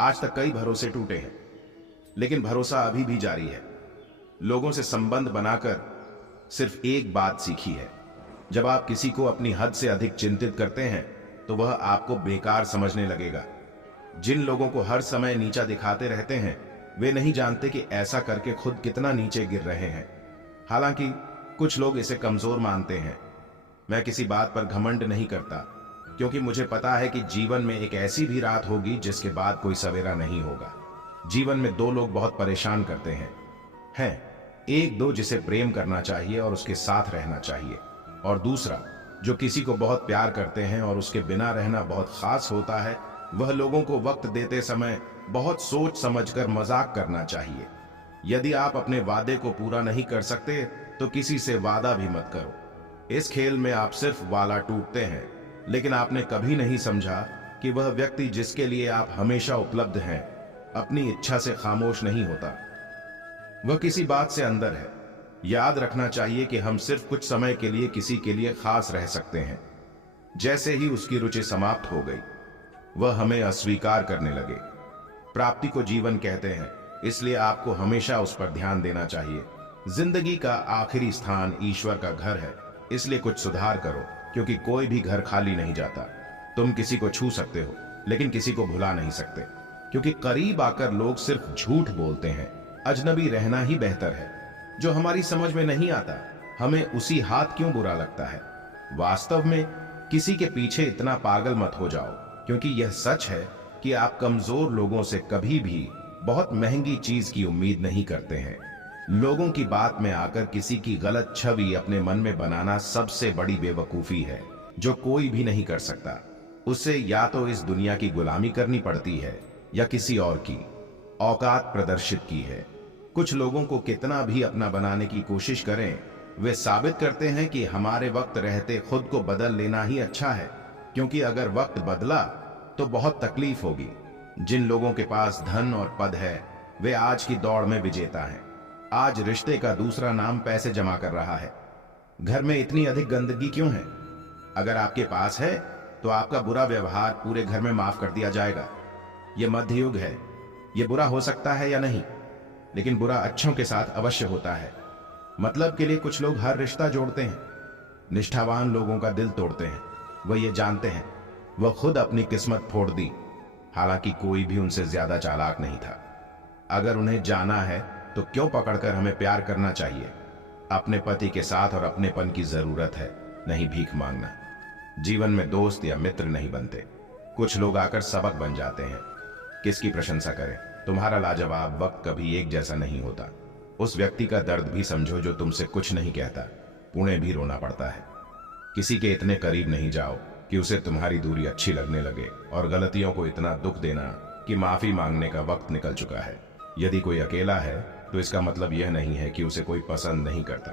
आज तक कई भरोसे टूटे हैं, लेकिन भरोसा अभी भी जारी है। लोगों से संबंध बनाकर सिर्फ एक बात सीखी है, जब आप किसी को अपनी हद से अधिक चिंतित करते हैं तो वह आपको बेकार समझने लगेगा। जिन लोगों को हर समय नीचा दिखाते रहते हैं, वे नहीं जानते कि ऐसा करके खुद कितना नीचे गिर रहे हैं। हालांकि कुछ लोग इसे कमजोर मानते हैं। मैं किसी बात पर घमंड नहीं करता, क्योंकि मुझे पता है कि जीवन में एक ऐसी भी रात होगी जिसके बाद कोई सवेरा नहीं होगा। जीवन में दो लोग बहुत परेशान करते हैं एक दो जिसे प्रेम करना चाहिए और उसके साथ रहना चाहिए, और दूसरा जो किसी को बहुत प्यार करते हैं और उसके बिना रहना बहुत खास होता है। वह लोगों को वक्त देते समय बहुत सोच समझकर मजाक करना चाहिए। यदि आप अपने वादे को पूरा नहीं कर सकते तो किसी से वादा भी मत करो। इस खेल में आप सिर्फ वाला टूटते हैं, लेकिन आपने कभी नहीं समझा कि वह व्यक्ति जिसके लिए आप हमेशा उपलब्ध हैं अपनी इच्छा से खामोश नहीं होता। वह किसी बात से अंदर है। याद रखना चाहिए कि हम सिर्फ कुछ समय के लिए किसी के लिए खास रह सकते हैं। जैसे ही उसकी रुचि समाप्त हो गई, वह हमें अस्वीकार करने लगे। प्राप्ति को जीवन कहते हैं, इसलिए आपको हमेशा उस पर ध्यान देना चाहिए। जिंदगी का आखिरी स्थान ईश्वर का घर है, इसलिए कुछ सुधार करो, क्योंकि कोई भी घर खाली नहीं जाता। तुम किसी को छू सकते हो, लेकिन किसी को भुला नहीं सकते, क्योंकि करीब आकर लोग सिर्फ झूठ बोलते हैं। अजनबी रहना ही बेहतर है। जो हमारी समझ में नहीं आता, हमें उसी हाथ क्यों बुरा लगता है। वास्तव में किसी के पीछे इतना पागल मत हो जाओ, क्योंकि यह सच है कि आप कमजोर लोगों से कभी भी बहुत महंगी चीज की उम्मीद नहीं करते हैं। लोगों की बात में आकर किसी की गलत छवि अपने मन में बनाना सबसे बड़ी बेवकूफी है, जो कोई भी नहीं कर सकता। उसे या तो इस दुनिया की गुलामी करनी पड़ती है या किसी और की औकात प्रदर्शित की है। कुछ लोगों को कितना भी अपना बनाने की कोशिश करें, वे साबित करते हैं कि हमारे वक्त रहते खुद को बदल लेना ही अच्छा है, क्योंकि अगर वक्त बदला तो बहुत तकलीफ होगी। जिन लोगों के पास धन और पद है, वे आज की दौड़ में विजेता हैं। आज रिश्ते का दूसरा नाम पैसे जमा कर रहा है। घर में इतनी अधिक गंदगी क्यों है? अगर आपके पास है तो आपका बुरा व्यवहार पूरे घर में माफ कर दिया जाएगा। यह मध्य युग है। यह बुरा हो सकता है या नहीं, लेकिन बुरा अच्छों के साथ अवश्य होता है। मतलब के लिए कुछ लोग हर रिश्ता जोड़ते हैं, निष्ठावान लोगों का दिल तोड़ते हैं। वह ये जानते हैं वह खुद अपनी किस्मत फोड़ दी, हालांकि कोई भी उनसे ज्यादा चालाक नहीं था। अगर उन्हें जाना है तो क्यों पकड़कर हमें प्यार करना चाहिए। अपने पति के साथ और अपनेपन की जरूरत है, नहीं भीख मांगना। जीवन में दोस्त या मित्र नहीं बनते, कुछ लोग आकर सबक बन जाते हैं। किसकी प्रशंसा करें? तुम्हारा लाजवाब वक्त कभी एक जैसा नहीं होता। उस व्यक्ति का दर्द भी समझो जो तुमसे कुछ नहीं कहता, उन्हें भी रोना पड़ता है। किसी के इतने करीब नहीं जाओ कि उसे तुम्हारी दूरी अच्छी लगने लगे, और गलतियों को इतना दुख देना कि माफी मांगने का वक्त निकल चुका है। यदि कोई अकेला है तो इसका मतलब यह नहीं है कि उसे कोई पसंद नहीं करता,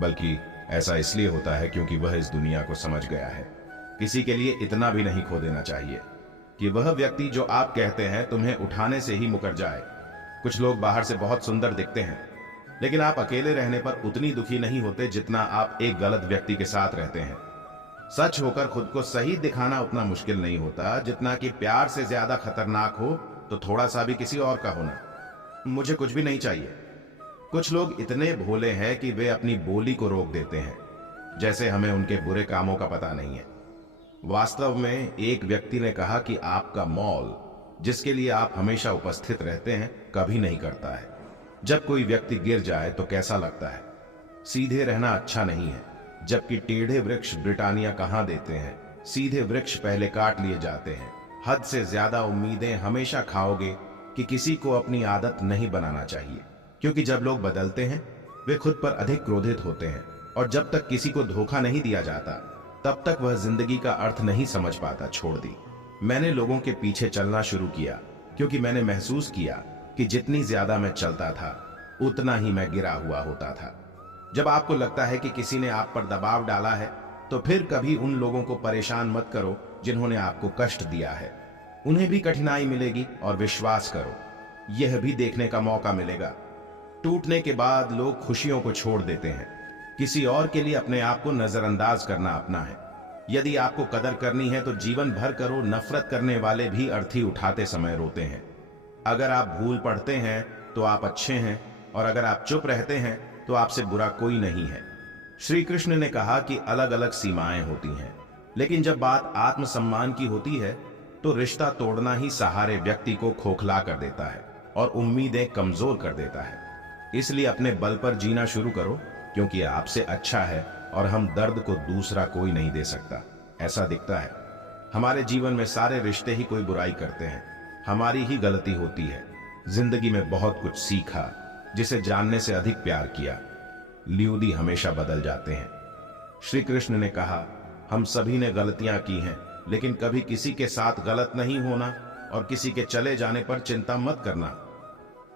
बल्कि ऐसा इसलिए होता है क्योंकि वह इस दुनिया को समझ गया है। किसी के लिए इतना भी नहीं खो देना चाहिए कि वह व्यक्ति जो आप कहते हैं तुम्हें उठाने से ही मुकर जाए। कुछ लोग बाहर से बहुत सुंदर दिखते हैं, लेकिन आप अकेले रहने पर उतनी दुखी नहीं होते जितना आप एक गलत व्यक्ति के साथ रहते हैं। सच होकर खुद को सही दिखाना उतना मुश्किल नहीं होता जितना कि प्यार से ज्यादा खतरनाक हो तो थोड़ा सा भी किसी और का होना। मुझे कुछ भी नहीं चाहिए। कुछ लोग इतने भोले हैं कि वे अपनी बोली को रोक देते हैं, जैसे हमें उनके बुरे कामों का पता नहीं है। वास्तव में एक व्यक्ति ने कहा कि आपका मॉल, जिसके लिए आप हमेशा उपस्थित रहते हैं, कभी नहीं करता है। जब कोई व्यक्ति गिर जाए तो कैसा लगता है? सीधे रहना अच्छा नहीं है, जबकि टेढ़े वृक्ष ब्रिटानिया कहां देते हैं। सीधे वृक्ष पहले काट लिए जाते हैं। हद से ज्यादा उम्मीदें हमेशा खाओगे कि किसी को अपनी आदत नहीं बनाना चाहिए, क्योंकि जब लोग बदलते हैं वे खुद पर अधिक क्रोधित होते हैं, और जब तक किसी को धोखा नहीं दिया जाता तब तक वह जिंदगी का अर्थ नहीं समझ पाता। छोड़ दी। मैंने लोगों के पीछे चलना शुरू किया क्योंकि मैंने महसूस किया कि जितनी ज्यादा मैं चलता था उतना ही मैं गिरा हुआ होता था। जब आपको लगता है कि किसी ने आप पर दबाव डाला है तो फिर कभी उन लोगों को परेशान मत करो जिन्होंने आपको कष्ट दिया है। उन्हें भी कठिनाई मिलेगी, और विश्वास करो यह भी देखने का मौका मिलेगा। टूटने के बाद लोग खुशियों को छोड़ देते हैं, किसी और के लिए अपने आप को नजरअंदाज करना अपना है। यदि आपको कदर करनी है तो जीवन भर करो। नफरत करने वाले भी अर्थी उठाते समय रोते हैं। अगर आप भूल पढ़ते हैं तो आप अच्छे हैं, और अगर आप चुप रहते हैं तो आपसे बुरा कोई नहीं है। श्री कृष्ण ने कहा कि अलग अलग सीमाएं होती हैं, लेकिन जब बात आत्मसम्मान की होती है तो रिश्ता तोड़ना ही सहारे व्यक्ति को खोखला कर देता है और उम्मीदें कमजोर कर देता है। इसलिए अपने बल पर जीना शुरू करो, क्योंकि आपसे अच्छा है और हम दर्द को दूसरा कोई नहीं दे सकता। ऐसा दिखता है हमारे जीवन में सारे रिश्ते ही कोई बुराई करते हैं, हमारी ही गलती होती है। जिंदगी में बहुत कुछ सीखा, जिसे जानने से अधिक प्यार किया। ल्यूदी हमेशा बदल जाते हैं। श्री कृष्ण ने कहा, हम सभी ने गलतियां की हैं, लेकिन कभी किसी के साथ गलत नहीं होना और किसी के चले जाने पर चिंता मत करना।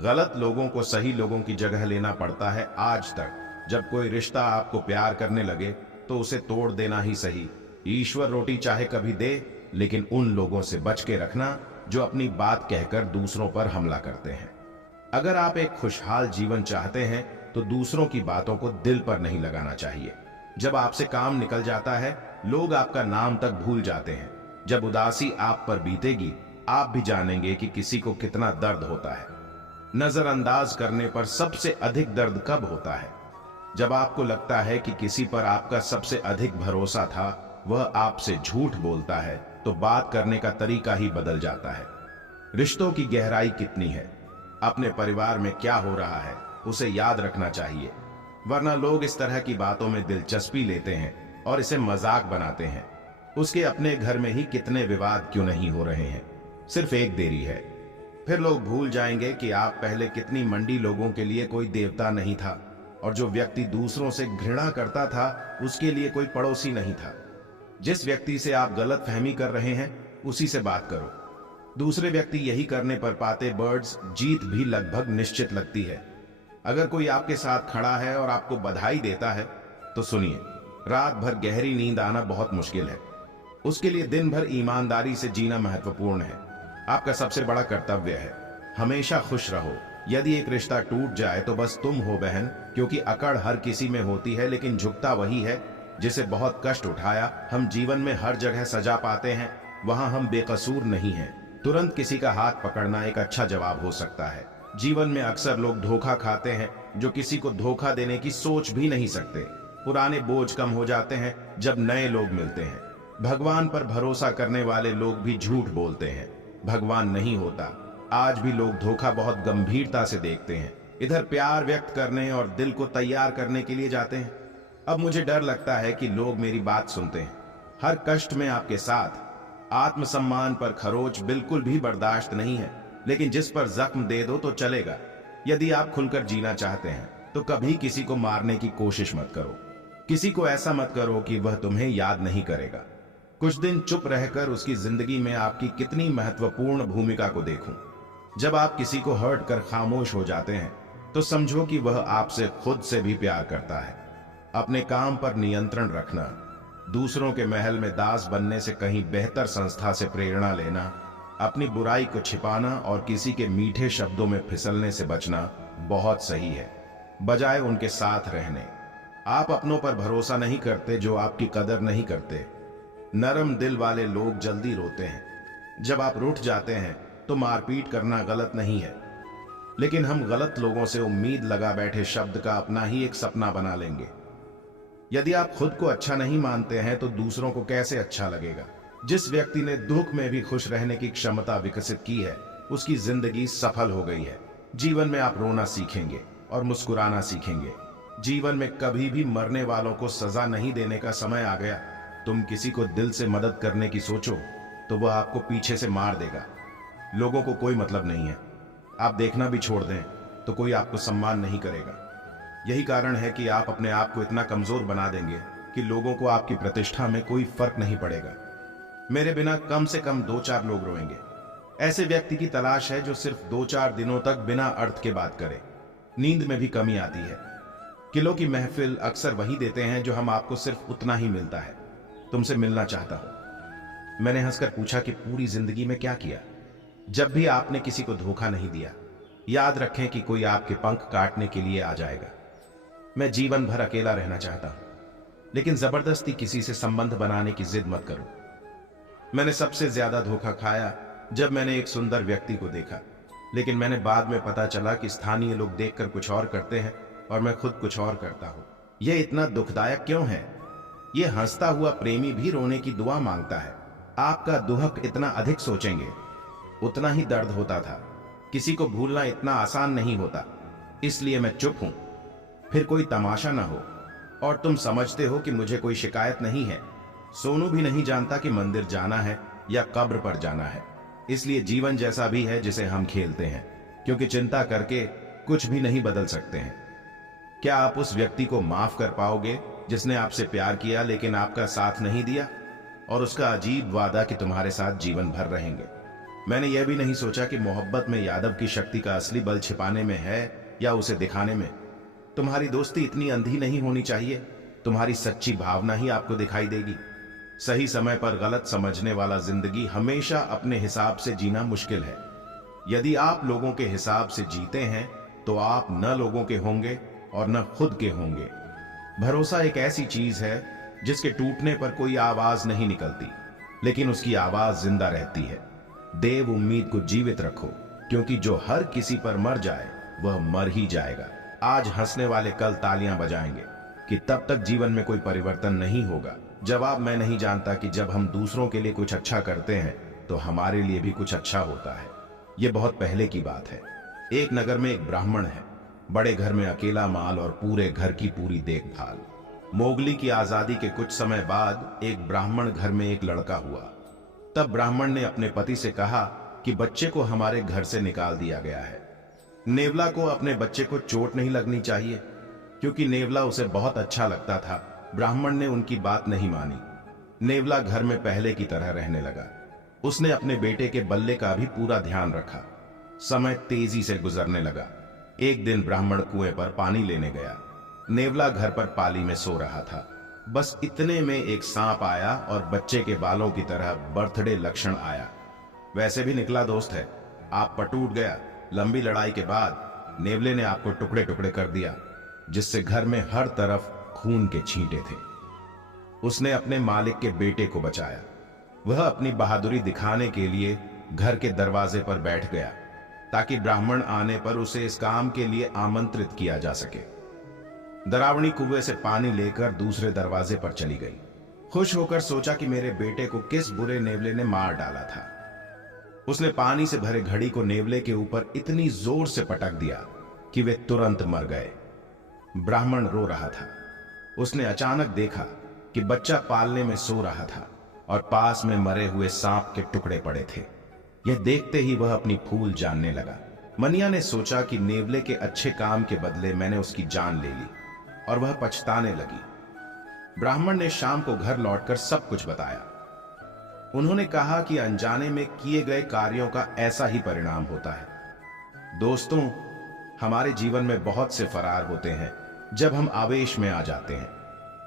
गलत लोगों को सही लोगों की जगह लेना पड़ता है। आज तक जब कोई रिश्ता आपको प्यार करने लगे तो उसे तोड़ देना ही सही। ईश्वर रोटी चाहे कभी दे, लेकिन उन लोगों से बच के रखना जो अपनी बात कहकर दूसरों पर हमला करते हैं। अगर आप एक खुशहाल जीवन चाहते हैं तो दूसरों की बातों को दिल पर नहीं लगाना चाहिए। जब आपसे काम निकल जाता है, लोग आपका नाम तक भूल जाते हैं। जब उदासी आप पर बीतेगी, आप भी जानेंगे कि किसी को कितना दर्द होता है। नजरअंदाज करने पर सबसे अधिक दर्द कब होता है? जब आपको लगता है कि किसी पर आपका सबसे अधिक भरोसा था, वह आपसे झूठ बोलता है, तो बात करने का तरीका ही बदल जाता है। रिश्तों की गहराई कितनी है, अपने परिवार में क्या हो रहा है, उसे याद रखना चाहिए, वरना लोग इस तरह की बातों में दिलचस्पी लेते हैं और इसे मजाक बनाते हैं। उसके अपने घर में ही कितने विवाद क्यों नहीं हो रहे हैं, सिर्फ एक देरी है। फिर लोग भूल जाएंगे कि आप पहले कितनी मंडी लोगों के लिए कोई देवता नहीं था, और जो व्यक्ति दूसरों से घृणा करता था उसके लिए कोई पड़ोसी नहीं था। जिस व्यक्ति से आप गलत फहमी कर रहे हैं, उसी से बात करो। दूसरे व्यक्ति यही करने पर पाते बर्ड्स जीत भी लगभग निश्चित लगती है। अगर कोई आपके साथ खड़ा है और आपको बधाई देता है तो सुनिए। रात भर गहरी नींद आना बहुत मुश्किल है, उसके लिए दिन भर ईमानदारी से जीना महत्वपूर्ण है। आपका सबसे बड़ा कर्तव्य है हमेशा खुश रहो। यदि एक रिश्ता टूट जाए तो बस तुम हो बहन, क्योंकि अकड़ हर किसी में होती है, लेकिन झुकता वही है जिसे बहुत कष्ट उठाया। हम जीवन में हर जगह सजा पाते हैं, वहां हम बेकसूर नहीं हैं। तुरंत किसी का हाथ पकड़ना एक अच्छा जवाब हो सकता है। जीवन में अक्सर लोग धोखा खाते हैं जो किसी को धोखा देने की सोच भी नहीं सकते। पुराने बोझ कम हो जाते हैं जब नए लोग मिलते हैं। भगवान पर भरोसा करने वाले लोग भी झूठ बोलते हैं, भगवान नहीं होता। आज भी लोग धोखा बहुत गंभीरता से देखते हैं, इधर प्यार व्यक्त करने और दिल को तैयार करने के लिए जाते हैं। अब मुझे डर लगता है कि लोग मेरी बात सुनते हैं। हर कष्ट में आपके साथ। आत्मसम्मान पर खरोच बिल्कुल भी बर्दाश्त नहीं है, लेकिन जिस पर जख्म दे दो तो चलेगा। यदि आप खुलकर जीना चाहते हैं तो कभी किसी को मारने की कोशिश मत करो। किसी को ऐसा मत करो कि वह तुम्हें याद नहीं करेगा। कुछ दिन चुप रहकर उसकी जिंदगी में आपकी कितनी महत्वपूर्ण भूमिका को देखूं। जब आप किसी को हर्ट कर खामोश हो जाते हैं तो समझो कि वह आपसे खुद से भी प्यार करता है। अपने काम पर नियंत्रण रखना, दूसरों के महल में दास बनने से कहीं बेहतर संस्था से प्रेरणा लेना, अपनी बुराई को छिपाना और किसी के मीठे शब्दों में फिसलने से बचना बहुत सही है, बजाय उनके साथ रहने। आप अपनों पर भरोसा नहीं करते जो आपकी कदर नहीं करते। नरम दिल वाले लोग जल्दी रोते हैं। जब आप रूठ जाते हैं तो मारपीट करना गलत नहीं है, लेकिन हम गलत लोगों से उम्मीद लगा बैठे शब्द का अपना ही एक सपना बना लेंगे। यदि आप खुद को अच्छा नहीं मानते हैं तो दूसरों को कैसे अच्छा लगेगा? जिस व्यक्ति ने दुख में भी खुश रहने की क्षमता विकसित की है, उसकी जिंदगी सफल हो गई है। जीवन में आप रोना सीखेंगे और मुस्कुराना सीखेंगे। जीवन में कभी भी मरने वालों को सजा नहीं देने का समय आ गया। तुम किसी को दिल से मदद करने की सोचो तो वह आपको पीछे से मार देगा। लोगों को कोई मतलब नहीं है। आप देखना भी छोड़ दें तो कोई आपको सम्मान नहीं करेगा। यही कारण है कि आप अपने आप को इतना कमजोर बना देंगे कि लोगों को आपकी प्रतिष्ठा में कोई फर्क नहीं पड़ेगा। मेरे बिना कम से कम 2-4 लोग रोएंगे। ऐसे व्यक्ति की तलाश है जो सिर्फ 2-4 दिनों तक बिना अर्थ के बात करे। नींद में भी कमी आती है। किलों की महफिल अक्सर वही देते हैं जो हम आपको सिर्फ उतना ही मिलता है। तुमसे मिलना चाहता हूं। मैंने हंसकर पूछा कि पूरी जिंदगी में क्या किया? जब भी आपने किसी को धोखा नहीं दिया। याद रखें कि कोई आपके पंख काटने के लिए आ जाएगा। मैं जीवन भर अकेला रहना चाहता हूं। लेकिन जबरदस्ती किसी से संबंध बनाने की जिद मत करो। मैंने सबसे ज्यादा धोखा खाया जब मैंने एक सुंदर व्यक्ति को देखा, लेकिन मैंने बाद में पता चला कि स्थानीय लोग देखकर कुछ और करते हैं और मैं खुद कुछ और करता हूं। यह इतना दुखदायक क्यों है? यह हंसता हुआ प्रेमी भी रोने की दुआ मांगता है। आपका दुहक इतना अधिक सोचेंगे उतना ही दर्द होता था। किसी को भूलना इतना आसान नहीं होता, इसलिए मैं चुप हूं। फिर कोई तमाशा ना हो। और तुम समझते हो कि मुझे कोई शिकायत नहीं है। सोनू भी नहीं जानता कि मंदिर जाना है या कब्र पर जाना है। इसलिए जीवन जैसा भी है जिसे हम खेलते हैं, क्योंकि चिंता करके कुछ भी नहीं बदल सकते हैं। क्या आप उस व्यक्ति को माफ कर पाओगे जिसने आपसे प्यार किया लेकिन आपका साथ नहीं दिया, और उसका अजीब वादा कि तुम्हारे साथ जीवन भर रहेंगे? मैंने यह भी नहीं सोचा कि मोहब्बत में यादव की शक्ति का असली बल छिपाने में है या उसे दिखाने में। तुम्हारी दोस्ती इतनी अंधी नहीं होनी चाहिए। तुम्हारी सच्ची भावना ही आपको दिखाई देगी। सही समय पर गलत समझने वाला जिंदगी हमेशा अपने हिसाब से जीना मुश्किल है। यदि आप लोगों के हिसाब से जीते हैं तो आप न लोगों के होंगे और न खुद के होंगे। भरोसा एक ऐसी चीज है जिसके टूटने पर कोई आवाज नहीं निकलती, लेकिन उसकी आवाज जिंदा रहती है। देव उम्मीद को जीवित रखो, क्योंकि जो हर किसी पर मर जाए वह मर ही जाएगा। आज हंसने वाले कल तालियां बजाएंगे कि तब तक जीवन में कोई परिवर्तन नहीं होगा। जवाब मैं नहीं जानता कि जब हम दूसरों के लिए कुछ अच्छा करते हैं तो हमारे लिए भी कुछ अच्छा होता है। यह बहुत पहले की बात है। एक नगर में एक ब्राह्मण है। बड़े घर में अकेला माल और पूरे घर की पूरी देखभाल। मोगली की आजादी के कुछ समय बाद एक ब्राह्मण घर में एक लड़का हुआ। तब ब्राह्मण ने अपने पति से कहा कि बच्चे को हमारे घर से निकाल दिया गया है। नेवला को अपने बच्चे को चोट नहीं लगनी चाहिए, क्योंकि नेवला उसे बहुत अच्छा लगता था। ब्राह्मण ने उनकी बात नहीं मानी। नेवला घर में पहले की तरह रहने लगा। उसने अपने बेटे के बल्ले का भी पूरा ध्यान रखा। समय तेजी से गुजरने लगा। एक दिन ब्राह्मण कुएं पर पानी लेने गया। नेवला घर पर पाली में सो रहा था। बस इतने में एक सांप आया और बच्चे के बालों की तरह बर्थडे लक्षण आया। वैसे भी निकला दोस्त है। आप पर टूट गया। लंबी लड़ाई के बाद नेवले ने आपको टुकड़े टुकड़े कर दिया, जिससे घर में हर तरफ खून के छींटे थे। उसने अपने मालिक के बेटे को बचाया। वह अपनी बहादुरी दिखाने के लिए घर के दरवाजे पर बैठ गया, ताकि ब्राह्मण आने पर उसे इस काम के लिए आमंत्रित किया जा सके। दरावणी कुएं से पानी लेकर दूसरे दरवाजे पर चली गई। खुश होकर सोचा कि मेरे बेटे को किस बुरे नेवले ने मार डाला था। उसने पानी से भरे घड़ी को नेवले के ऊपर इतनी जोर से पटक दिया कि वे तुरंत मर गए। ब्राह्मण रो रहा था। उसने अचानक देखा कि बच्चा पालने में सो रहा था और पास में मरे हुए सांप के टुकड़े पड़े थे। यह देखते ही वह अपनी भूल जानने लगा। मनिया ने सोचा कि नेवले के अच्छे काम के बदले मैंने उसकी जान ले ली, और वह पछताने लगी। ब्राह्मण ने शाम को घर लौटकर सब कुछ बताया। उन्होंने कहा कि अनजाने में किए गए कार्यों का ऐसा ही परिणाम होता है। दोस्तों, हमारे जीवन में बहुत से फरार होते हैं जब हम आवेश में आ जाते हैं।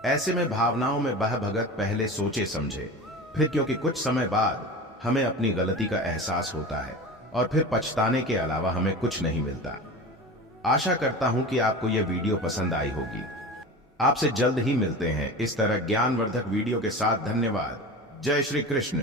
ऐसे में भावनाओं में बह भगत पहले सोचे समझे, फिर क्योंकि कुछ समय बाद हमें अपनी गलती का एहसास होता है और फिर पछताने के अलावा हमें कुछ नहीं मिलता। आशा करता हूं कि आपको यह वीडियो पसंद आई होगी। आपसे जल्द ही मिलते हैं इस तरह ज्ञानवर्धक वीडियो के साथ। धन्यवाद। जय श्री कृष्ण।